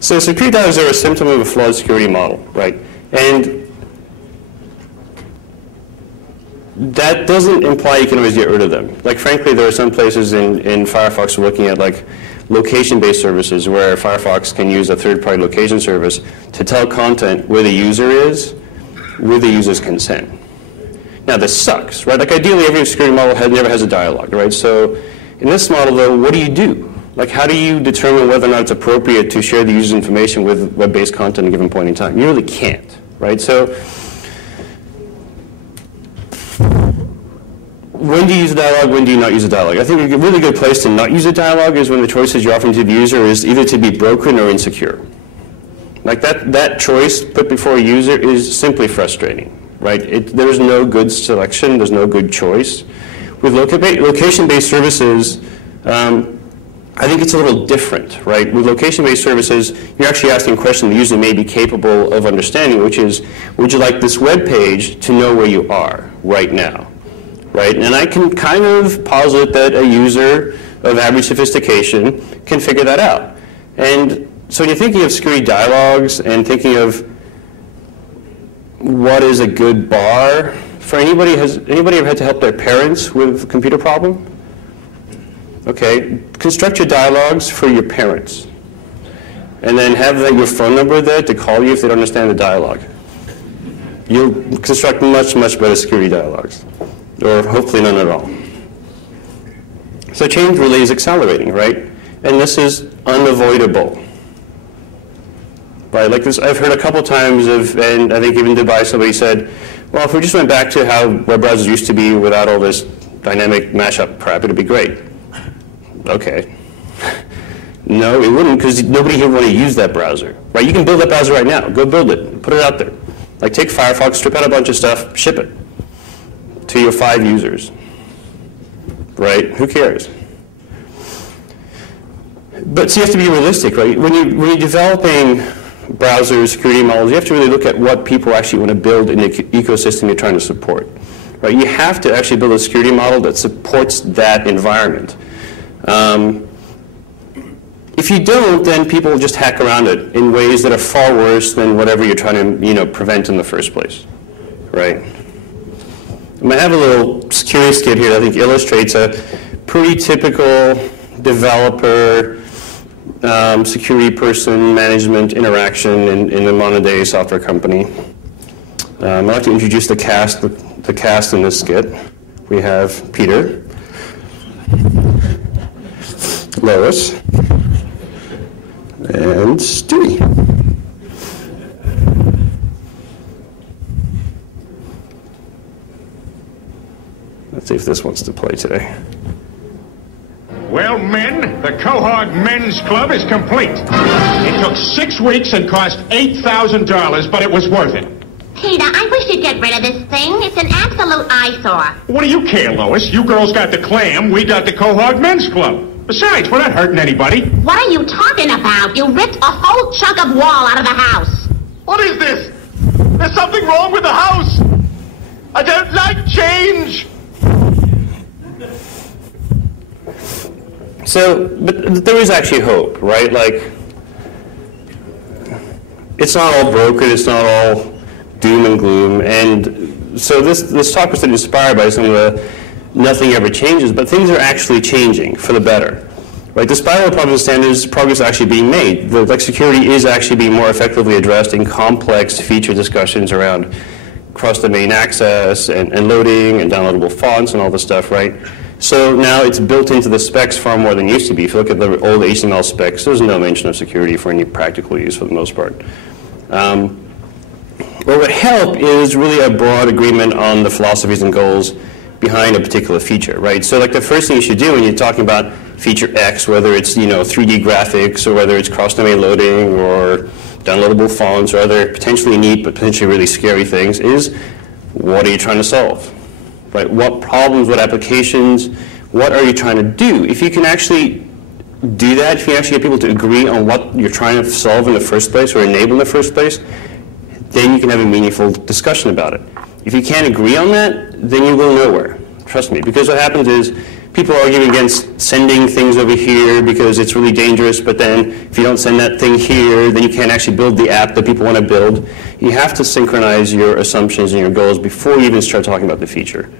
So security dialogues are a symptom of a flawed security model, right? And that doesn't imply you can always get rid of them. Like, frankly, there are some places in Firefox we're looking at, like location-based services, where Firefox can use a third-party location service to tell content where the user is with the user's consent. Now, this sucks, right? Like, ideally, every security model never has a dialogue, right? So in this model, though, what do? Like, how do you determine whether or not it's appropriate to share the user's information with web-based content at a given point in time? You really can't, right? So when do you use a dialogue? When do you not use a dialogue? I think a really good place to not use a dialogue is when the choices you're offering to the user is either to be broken or insecure. Like, that choice put before a user is simply frustrating, right? There's no good selection. There's no good choice. With location-based services, I think it's a little different, right? With location-based services, you're actually asking a question the user may be capable of understanding, which is, would you like this web page to know where you are right now, right? And I can kind of posit that a user of average sophistication can figure that out. And so when you're thinking of security dialogues and thinking of what is a good bar, for anybody, has anybody ever had to help their parents with a computer problem? Okay, construct your dialogues for your parents. And then have your phone number there to call you if they don't understand the dialogue. You'll construct much, much better security dialogues. Or hopefully none at all. So change really is accelerating, right? And this is unavoidable. Right, like this, I've heard a couple times and I think even Dubai, somebody said, well, if we just went back to how web browsers used to be without all this dynamic mashup crap, it'd be great. Okay. No, it wouldn't, because nobody here would want to use that browser. Right? You can build that browser right now. Go build it. Put it out there. Like, take Firefox, strip out a bunch of stuff, ship it to your 5 users. Right? Who cares? But so you have to be realistic, right? When you're developing browser security models, you have to really look at what people actually want to build in the ecosystem you're trying to support. Right? You have to actually build a security model that supports that environment. If you don't, then people will just hack around it in ways that are far worse than whatever you're trying to, prevent in the first place, right? I'm going to have a little curious skit here that I think illustrates a pretty typical developer, security person, management interaction in a modern-day software company. I'd like to introduce the cast in this skit. We have Peter, Lois, and Stewie. Let's see if this wants to play today. Well, men, the Cohort Men's Club is complete. It took 6 weeks and cost $8,000, but it was worth it. Peter, I wish you'd get rid of this thing. It's an absolute eyesore. What do you care, Lois? You girls got the clam, we got the Cohort Men's Club. Besides, we're not hurting anybody. What are you talking about? You ripped a whole chunk of wall out of the house. What is this? There's something wrong with the house. I don't like change. So, but there is actually hope, right? Like, it's not all broken, it's not all doom and gloom. And so this talk was inspired by some of the nothing ever changes, but things are actually changing for the better. Right? Despite all the progress standards, progress is actually being made. Like, security is actually being more effectively addressed in complex feature discussions around cross-domain access and loading and downloadable fonts and all this stuff, right? So now it's built into the specs far more than it used to be. If you look at the old HTML specs, there's no mention of security for any practical use for the most part. What would help is really a broad agreement on the philosophies and goals behind a particular feature, right? So like the first thing you should do when you're talking about feature X, whether it's 3D graphics or whether it's cross-domain loading or downloadable fonts or other potentially neat but potentially really scary things, is what are you trying to solve? Right? What problems, what applications, what are you trying to do? If you can actually do that, if you actually get people to agree on what you're trying to solve in the first place or enable in the first place, then you can have a meaningful discussion about it. If you can't agree on that, then you will nowhere. Trust me. Because what happens is people arguing against sending things over here because it's really dangerous, but then if you don't send that thing here, then you can't actually build the app that people want to build. You have to synchronize your assumptions and your goals before you even start talking about the feature.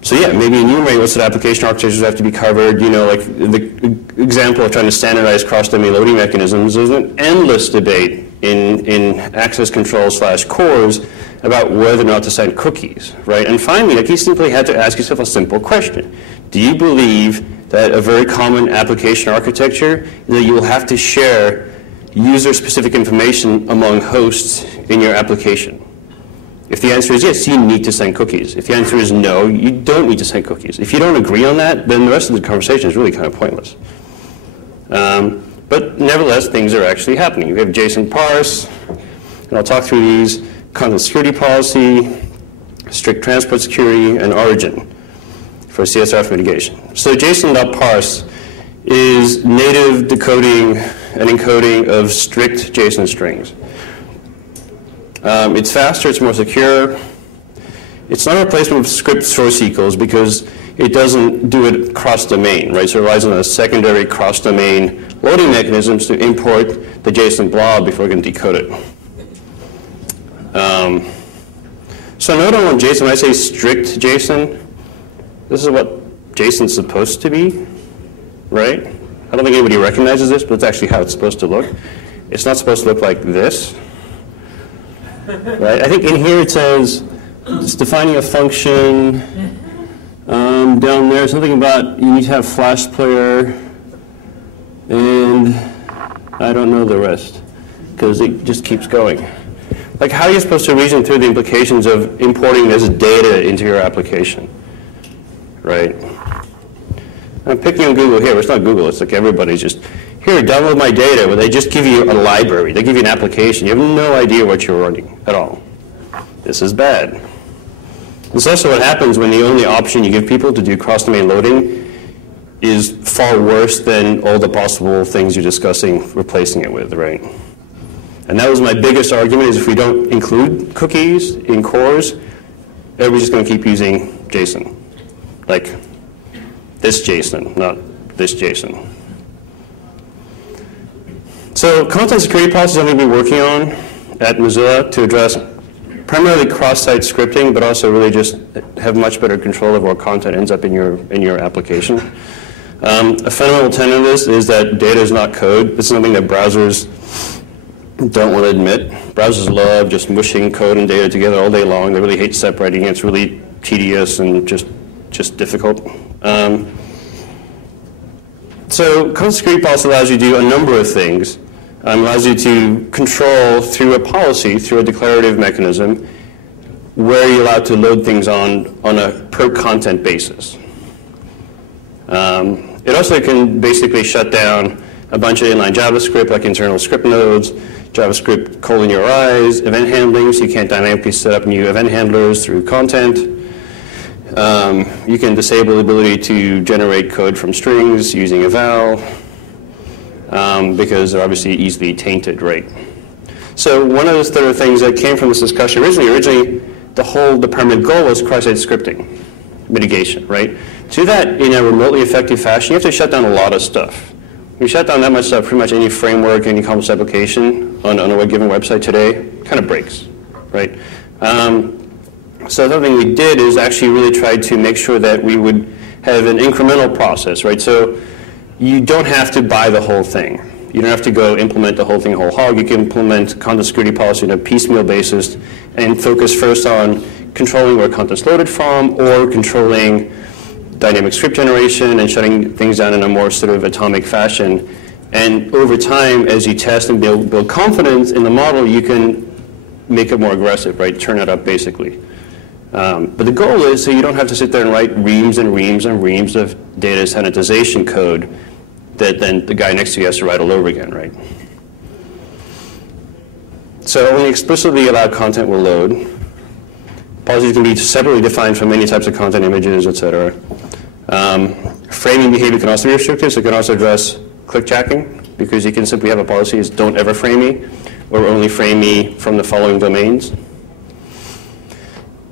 So yeah, maybe enumerate what sort of application architectures have to be covered. You know, like the example of trying to standardize cross-domain loading mechanisms, there's an endless debate in access control / cores about whether or not to send cookies, right? And finally, like, you simply had to ask yourself a simple question. Do you believe that a very common application architecture is that you will have to share user-specific information among hosts in your application? If the answer is yes, you need to send cookies. If the answer is no, you don't need to send cookies. If you don't agree on that, then the rest of the conversation is really kind of pointless. But nevertheless, things are actually happening. We have JSON parse, and I'll talk through these: content security policy, strict transport security, and origin for CSRF mitigation. So JSON.parse is native decoding and encoding of strict JSON strings. It's faster, it's more secure. It's not a replacement of script source equals because it doesn't do it cross-domain, right? So it relies on a secondary cross-domain loading mechanisms to import the JSON blob before we can decode it. So note on JSON, when I say strict JSON, this is what JSON's supposed to be, right? I don't think anybody recognizes this, but it's actually how it's supposed to look. It's not supposed to look like this, right? I think in here it says it's defining a function. Down there, something about you need to have Flash player, and I don't know the rest because it just keeps going. Like, how are you supposed to reason through the implications of importing this data into your application, right? I'm picking on Google here, but it's not Google. It's like everybody's just, here, download my data, where they just give you a library. They give you an application. You have no idea what you're running at all. This is bad. It's also what happens when the only option you give people to do cross-domain loading is far worse than all the possible things you're discussing replacing it with, right? And that was my biggest argument, is if we don't include cookies in cores, everybody's just going to keep using JSON. Like this JSON, not this JSON. So content security policy is something we've been working on at Mozilla to address primarily cross-site scripting, but also really just have much better control of what content ends up in your application. A fundamental tenet of this is that data is not code. This is something that browsers don't want to admit. Browsers love just mushing code and data together all day long. They really hate separating it. It's really tedious and just difficult. So content security policy allows you to do a number of things. Allows you to control through a policy, through a declarative mechanism, where you're allowed to load things on a per content basis. It also can basically shut down a bunch of inline JavaScript, like internal script nodes, JavaScript : URIs, event handling, so you can't dynamically set up new event handlers through content. You can disable the ability to generate code from strings using eval. Because they're obviously easily tainted, right? So one of the sort of things that came from this discussion originally, the permanent goal was cross-site scripting mitigation, right? To do that in a remotely effective fashion, you have to shut down a lot of stuff. When you shut down that much stuff, pretty much any framework, any complex application on a given website today kind of breaks, right? So something we did is actually really try to make sure that we would have an incremental process, right? So you don't have to buy the whole thing. You don't have to go implement the whole thing whole hog. You can implement content security policy on a piecemeal basis and focus first on controlling where content's loaded from, or controlling dynamic script generation and shutting things down in a more sort of atomic fashion. And over time, as you test and build confidence in the model, you can make it more aggressive, right? Turn it up, basically. But the goal is so you don't have to sit there and write reams and reams and reams of data sanitization code that then the guy next to you has to write all over again, right? So only explicitly allowed content will load. Policies can be separately defined for many types of content, images, etc. Framing behavior can also be restricted, so it can also address click jacking, because you can simply have a policy is don't ever frame me, or only frame me from the following domains.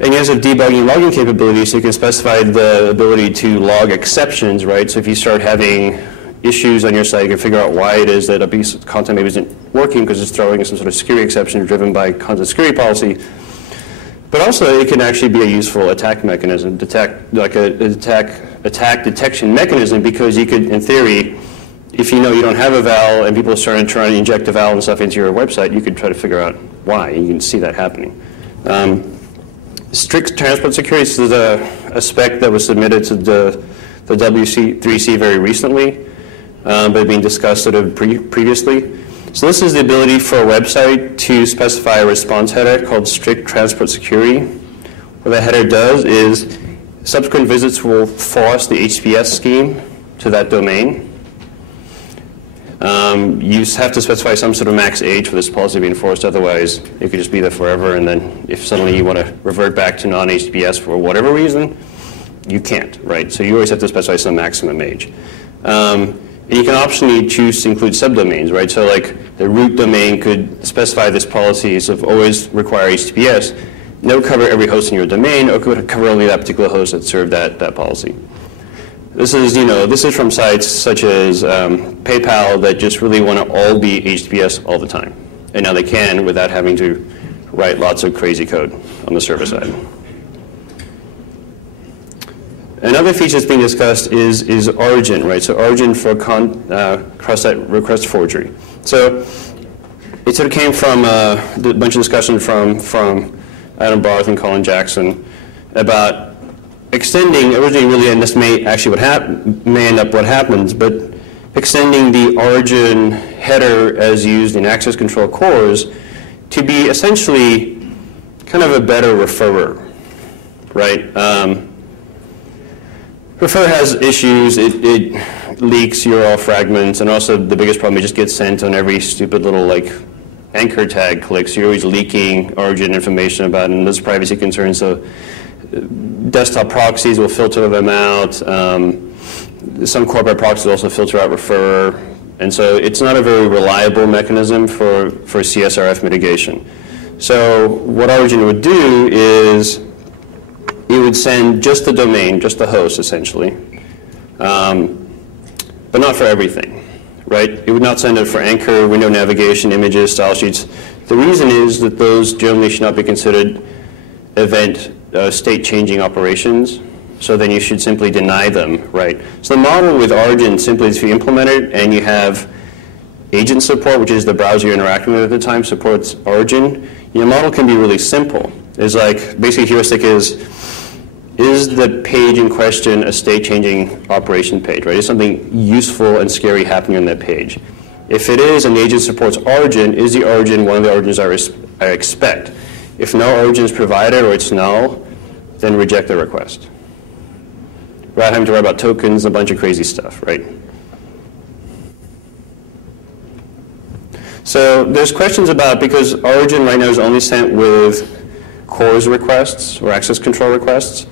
And you also have debugging logging capabilities, so you can specify the ability to log exceptions, right? So if you start having issues on your site, you can figure out why it is that a piece of content maybe isn't working because it's throwing some sort of security exception driven by content security policy. But also, it can actually be a useful attack mechanism, like an attack detection mechanism, because you could, in theory, if you know you don't have a val and people are starting to try and inject a val and stuff into your website, you could try to figure out why, and you can see that happening. Strict transport security, this is a spec that was submitted to the W3C very recently, but being discussed sort of previously. So this is the ability for a website to specify a response header called strict transport security. What the header does is subsequent visits will force the HTTPS scheme to that domain. You have to specify some sort of max age for this policy to be enforced, otherwise it could just be there forever, and then if suddenly you want to revert back to non-HTTPS for whatever reason, you can't, right? So you always have to specify some maximum age. And you can optionally choose to include subdomains, right? So like the root domain could specify this policies of always require HTTPS, no cover every host in your domain, or could cover only that particular host that served that policy. This is from sites such as PayPal that just really want to all be HTTPS all the time. And now they can without having to write lots of crazy code on the server side. Another feature that's being discussed is origin, right? So origin for cross-site request forgery. So it sort of came from a bunch of discussion from Adam Barth and Colin Jackson about extending, originally really, and this may actually may end up what happens, but extending the origin header as used in access control cores to be essentially kind of a better referrer, right? Refer has issues, it leaks URL fragments, and also the biggest problem, it just gets sent on every stupid little like anchor tag click, so you're always leaking origin information about it, and there's privacy concerns, so desktop proxies will filter them out, some corporate proxies also filter out referrer, and so it's not a very reliable mechanism for CSRF mitigation. So what origin would do is it would send just the domain, just the host, essentially, but not for everything, right? It would not send it for anchor, window navigation, images, style sheets. The reason is that those generally should not be considered event state-changing operations, so then you should simply deny them, right? So the model with origin simply is if you implement it and you have agent support, which is the browser you're interacting with at the time, supports origin, your model can be really simple. It's like, basically heuristic is the page in question a state-changing operation page, right? Is something useful and scary happening on that page? If it is and the agent supports origin, is the origin one of the origins I expect? If no origin is provided or it's null, then reject the request. Without having to worry about tokens, a bunch of crazy stuff, right? So there's questions about, because origin right now is only sent with CORS requests or access control requests,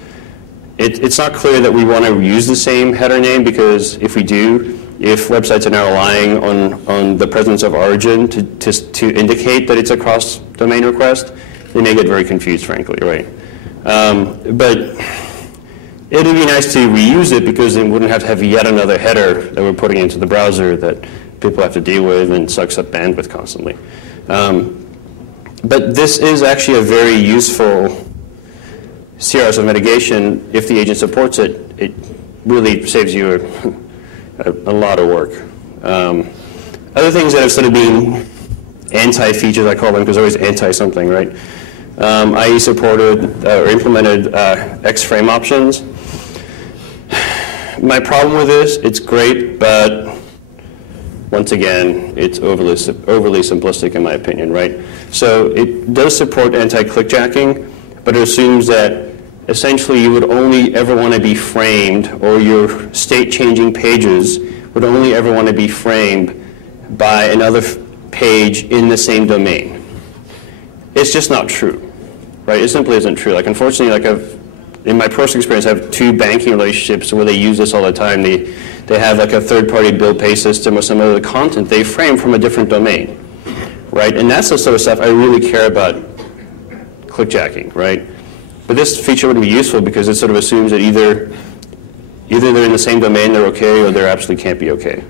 it's not clear that we want to use the same header name, because if we do, if websites are now relying on the presence of origin to indicate that it's a cross-domain request, they may get very confused, frankly, right? But it would be nice to reuse it, because then we wouldn't have to have yet another header that we're putting into the browser that people have to deal with and sucks up bandwidth constantly. But this is actually a very useful CRS of mitigation. If the agent supports it, it really saves you a lot of work. Other things that have sort of been anti-features, I call them, because they're always anti-something, right? IE supported or implemented X-frame options. My problem with this, it's great, but once again, it's overly simplistic in my opinion, right? So it does support anti-clickjacking, but it assumes that essentially you would only ever want to be framed, or your state-changing pages would only ever want to be framed by another page in the same domain. It's just not true, right? It simply isn't true. Like, unfortunately, like in my personal experience, I have two banking relationships where they use this all the time. They have like a third-party bill pay system or some other content they frame from a different domain, right? And that's the sort of stuff I really care about clickjacking, right? But this feature would be useful because it sort of assumes that either they're in the same domain, they're okay, or they absolutely can't be okay.